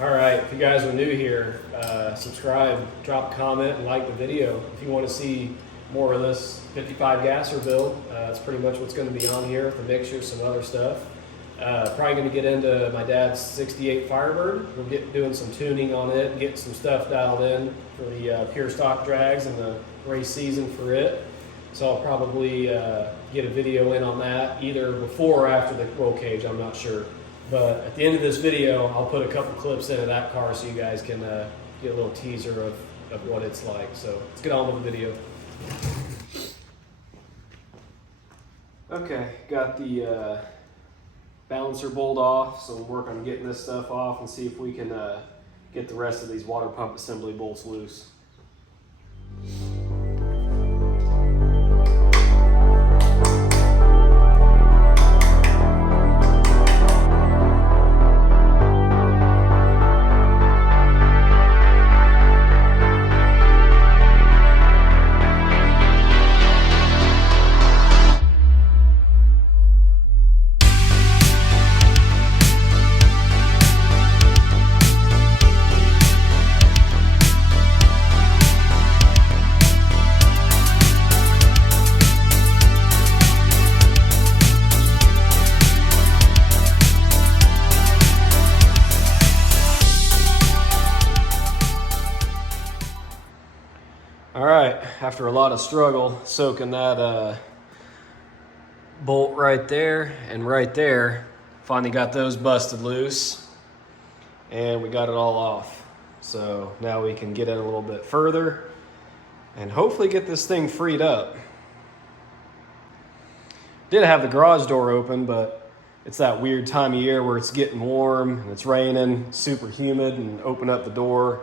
All right, if you guys are new here, subscribe, drop a comment, and like the video. If you want to see more of this 55 gasser build, that's pretty much what's going to be on here with the mixture, some other stuff. Probably going to get into my dad's 68 Firebird. We'll get doing some tuning on it and get some stuff dialed in for the pure stock drags and the race season for it. So I'll probably get a video in on that either before or after the roll cage, I'm not sure. But at the end of this video, I'll put a couple clips into that car so you guys can get a little teaser of what it's like. So let's get on with the video. Okay, got the balancer bolt off, so we'll work on getting this stuff off and see if we can get the rest of these water pump assembly bolts loose. All right, after a lot of struggle, soaking that bolt right there and right there, finally got those busted loose and we got it all off. So now we can get in a little bit further and hopefully get this thing freed up. Did have the garage door open, but it's that weird time of year where it's getting warm and it's raining, super humid, and open up the door.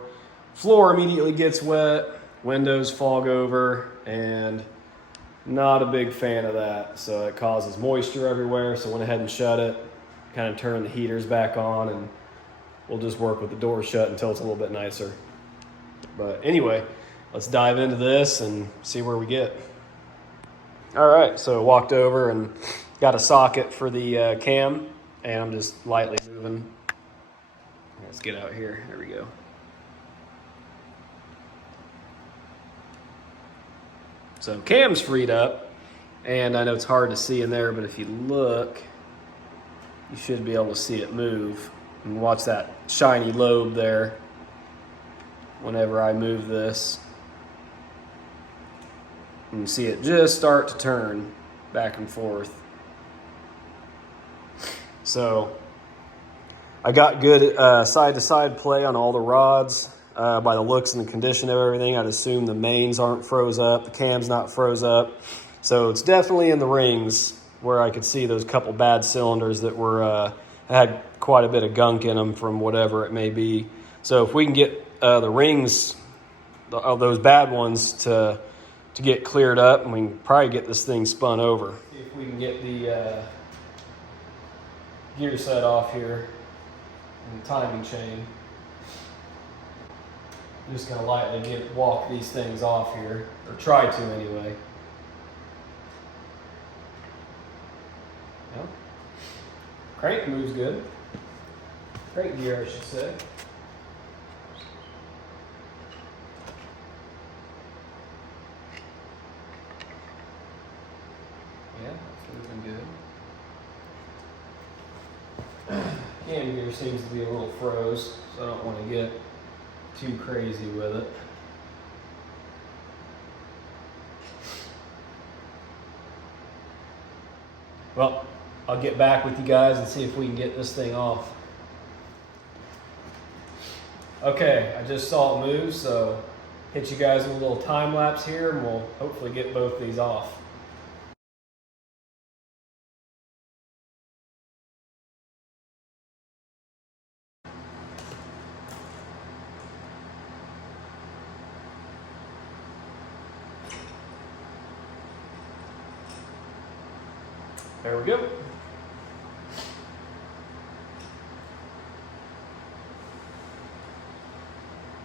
Floor immediately gets wet. Windows fog over, and not a big fan of that. So it causes moisture everywhere. So went ahead and shut it, kind of turned the heaters back on, and we'll just work with the door shut until it's a little bit nicer. But anyway, let's dive into this and see where we get. All right, so walked over and got a socket for the cam, and I'm just lightly moving. Let's get out here. There we go. So cam's freed up, and I know it's hard to see in there, but if you look, you should be able to see it move. And watch that shiny lobe there whenever I move this. And you see it just start to turn back and forth. So I got good side-to-side play on all the rods. By the looks and the condition of everything, I'd assume the mains aren't froze up, the cam's not froze up. So it's definitely in the rings where I could see those couple bad cylinders that were had quite a bit of gunk in them from whatever it may be. So if we can get the rings of those bad ones to get cleared up, and we can probably get this thing spun over. See if we can get the gear set off here and the timing chain. I'm just going to lightly walk these things off here, or try to anyway. Yeah. Crank moves good. Crank gear, I should say. Yeah, that's moving good. Cam gear seems to be a little froze, so I don't want to get too crazy with it. Well, I'll get back with you guys and see if we can get this thing off. Okay, I just saw it move, so hit you guys with a little time lapse here, and we'll hopefully get both these off. There we go.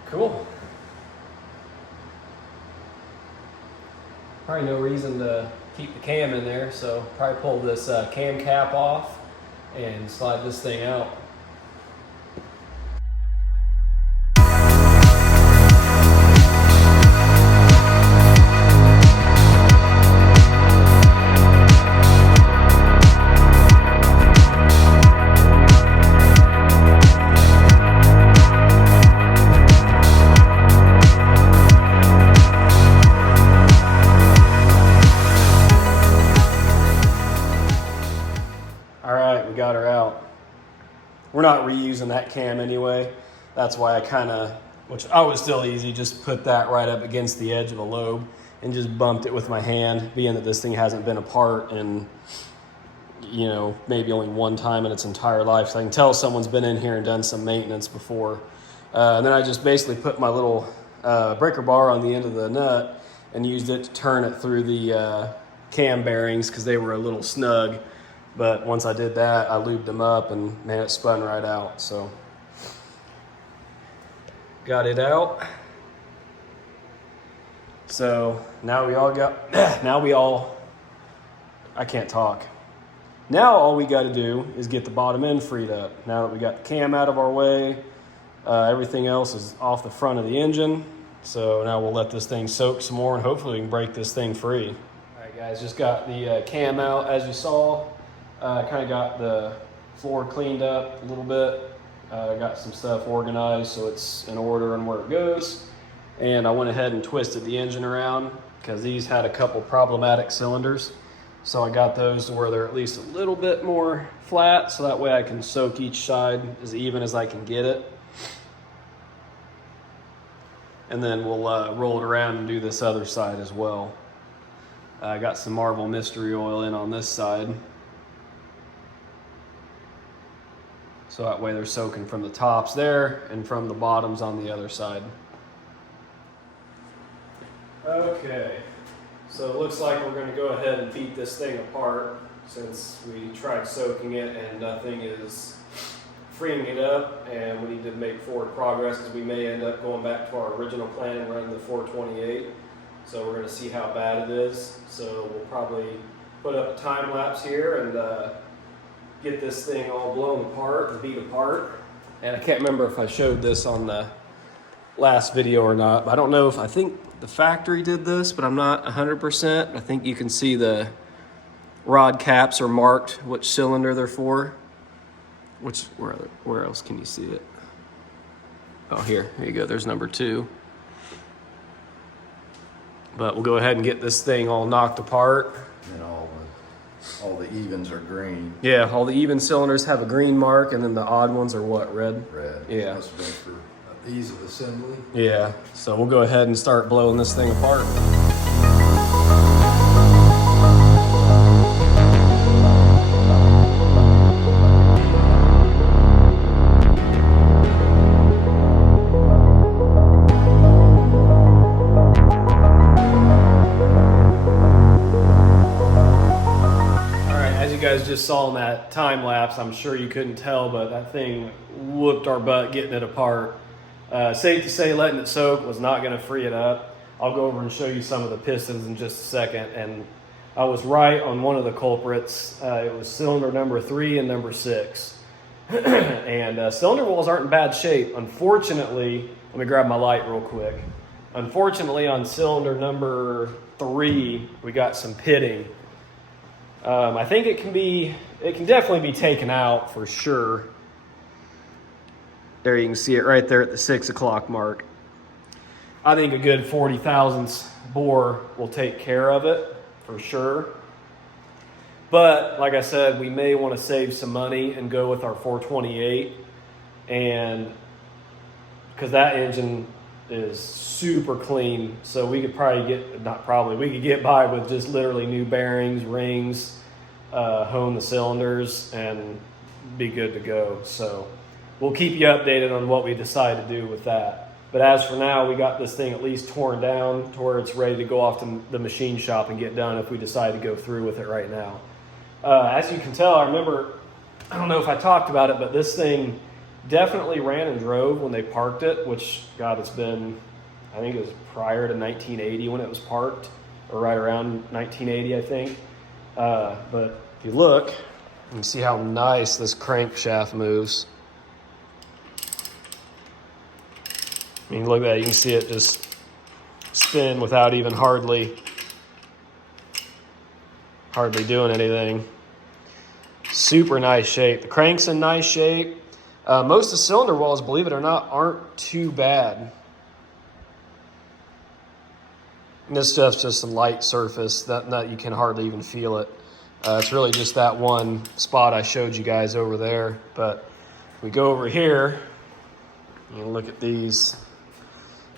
Cool. Probably no reason to keep the cam in there, so probably pull this cam cap off and slide this thing out. not reusing that cam anyway. That's why I kind of, which I was still easy, just put that right up against the edge of the lobe and just bumped it with my hand, being that this thing hasn't been apart in, you know, maybe only one time in its entire life. So I can tell someone's been in here and done some maintenance before. And then I just basically put my little breaker bar on the end of the nut and used it to turn it through the cam bearings because they were a little snug. But once I did that, I lubed them up and man, it spun right out. So got it out. So now I can't talk. Now all we got to do is get the bottom end freed up. Now that we got the cam out of our way, everything else is off the front of the engine. So now we'll let this thing soak some more and hopefully we can break this thing free. All right guys, just got the cam out as you saw. Kind of got the floor cleaned up a little bit. Got some stuff organized so it's in order and where it goes. And I went ahead and twisted the engine around because these had a couple problematic cylinders. So I got those to where they're at least a little bit more flat so that way I can soak each side as even as I can get it. And then we'll roll it around and do this other side as well. I got some Marvel Mystery Oil in on this side. So that way they're soaking from the tops there and from the bottoms on the other side. Okay, so it looks like we're going to go ahead and beat this thing apart since we tried soaking it and nothing is freeing it up, and we need to make forward progress because we may end up going back to our original plan and running the 428. So we're going to see how bad it is. So we'll probably put up a time lapse here and get this thing all blown apart and beat apart. And I can't remember if I showed this on the last video or not, but I think the factory did this, but I'm not 100%. I think you can see the rod caps are marked which cylinder they're for. Where else can you see it? Oh, here you go, there's number 2. But we'll go ahead and get this thing all knocked apart. And all the evens are green. Yeah, all the even cylinders have a green mark, and then the odd ones are what, red? Red. Yeah. Must have been for ease of assembly. Yeah, so we'll go ahead and start blowing this thing apart. Just saw in that time lapse, I'm sure you couldn't tell, but that thing whooped our butt getting it apart. Safe to say, letting it soak was not going to free it up. I'll go over and show you some of the pistons in just a second, and I was right on one of the culprits. It was cylinder number 3 and number 6. And cylinder walls aren't in bad shape. Unfortunately, let me grab my light real quick. Unfortunately, on cylinder number 3, we got some pitting. I think it can definitely be taken out for sure. There you can see it right there at the 6 o'clock mark. I think a good 40 thousandths bore will take care of it for sure. But like I said, we may want to save some money and go with our 428, and because that engine is super clean, so we could we could get by with just literally new bearings, rings, hone the cylinders, and be good to go. So we'll keep you updated on what we decide to do with that. But as for now, we got this thing at least torn down to where it's ready to go off to the machine shop and get done if we decide to go through with it right now. As you can tell, I don't know if I talked about it, but this thing definitely ran and drove when they parked it, which, God, it's been, I think it was prior to 1980 when it was parked, or right around 1980, I think. But if you look, you can see how nice this crankshaft moves. I mean, look at that. You can see it just spin without even hardly doing anything. Super nice shape. The crank's in nice shape. Most of the cylinder walls, believe it or not, aren't too bad. And this stuff's just a light surface that you can hardly even feel it. It's really just that one spot I showed you guys over there. But We go over here, you look at these.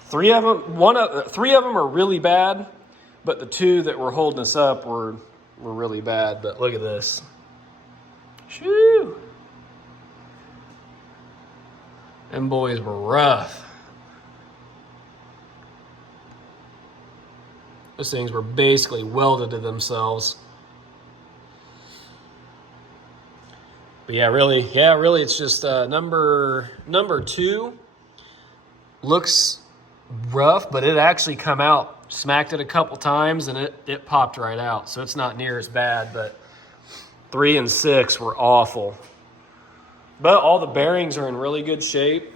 Three of them are really bad, but the two that were holding us up were really bad. But look at this. Shoo! Them boys were rough. Those things were basically welded to themselves. But yeah, really, it's just number 2 looks rough, but it actually come out, smacked it a couple times, and it popped right out. So it's not near as bad, but 3 and 6 were awful. But all the bearings are in really good shape.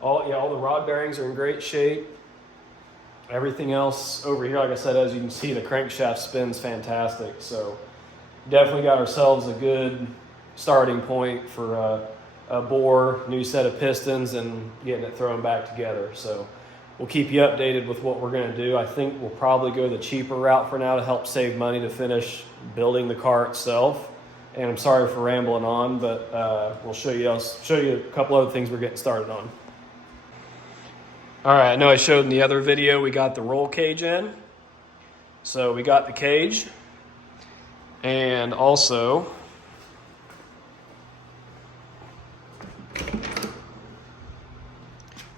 All the rod bearings are in great shape. Everything else over here, like I said, as you can see, the crankshaft spins fantastic. So definitely got ourselves a good starting point for a bore, new set of pistons, and getting it thrown back together. So we'll keep you updated with what we're going to do. I think we'll probably go the cheaper route for now to help save money to finish building the car itself. And I'm sorry for rambling on, but I'll show you a couple other things we're getting started on. All right, I know I showed in the other video we got the roll cage in. So we got the cage, and also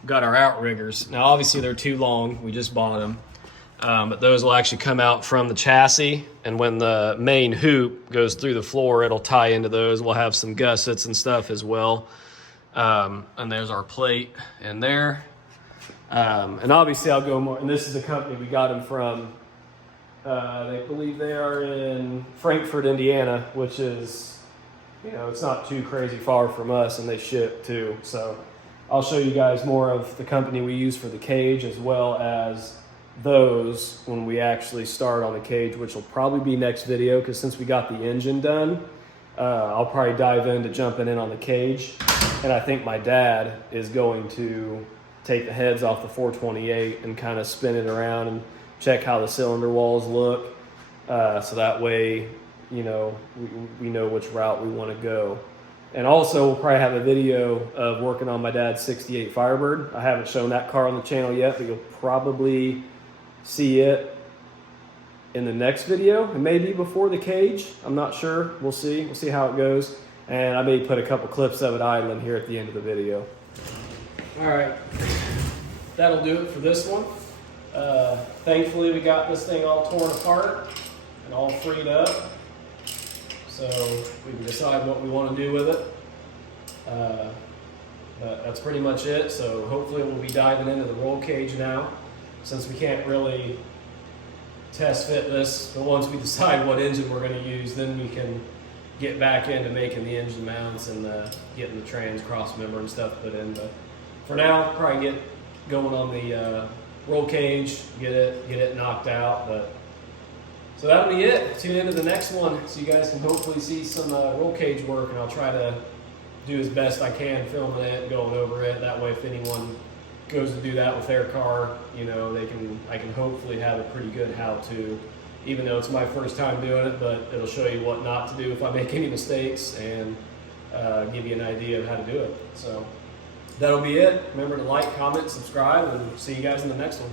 got our outriggers. Now obviously they're too long, we just bought them. But those will actually come out from the chassis, and when the main hoop goes through the floor, it'll tie into those. We'll have some gussets and stuff as well. And there's our plate in there. And obviously I'll go more, and this is the company we got them from. They believe they are in Frankfort, Indiana, which is, it's not too crazy far from us, and they ship too. So I'll show you guys more of the company we use for the cage, as well as those when we actually start on the cage, which will probably be next video, because since we got the engine done, I'll probably dive into jumping in on the cage. And I think my dad is going to take the heads off the 428 and kind of spin it around and check how the cylinder walls look, so that way we know which route we want to go. And also we'll probably have a video of working on my dad's 68 Firebird. I haven't shown that car on the channel yet, but you'll probably see it in the next video. It may be before the cage, I'm not sure. We'll see how it goes, and I may put a couple clips of it idling here at the end of the video. All right, that'll do it for this one. Thankfully we got this thing all torn apart and all freed up, so we can decide what we want to do with it. But that's pretty much it. So hopefully we'll be diving into the roll cage now, since we can't really test fit this. But once we decide what engine we're going to use, then we can get back into making the engine mounts and getting the trans cross member and stuff put in. But for now, probably get going on the roll cage, get it knocked out. But so that'll be it. Tune into the next one so you guys can hopefully see some roll cage work, and I'll try to do as best I can filming it, going over it. That way, if anyone goes to do that with their car, I can hopefully have a pretty good how-to, even though it's my first time doing it, but it'll show you what not to do if I make any mistakes, and give you an idea of how to do it. So that'll be it. Remember to like, comment, subscribe, and see you guys in the next one.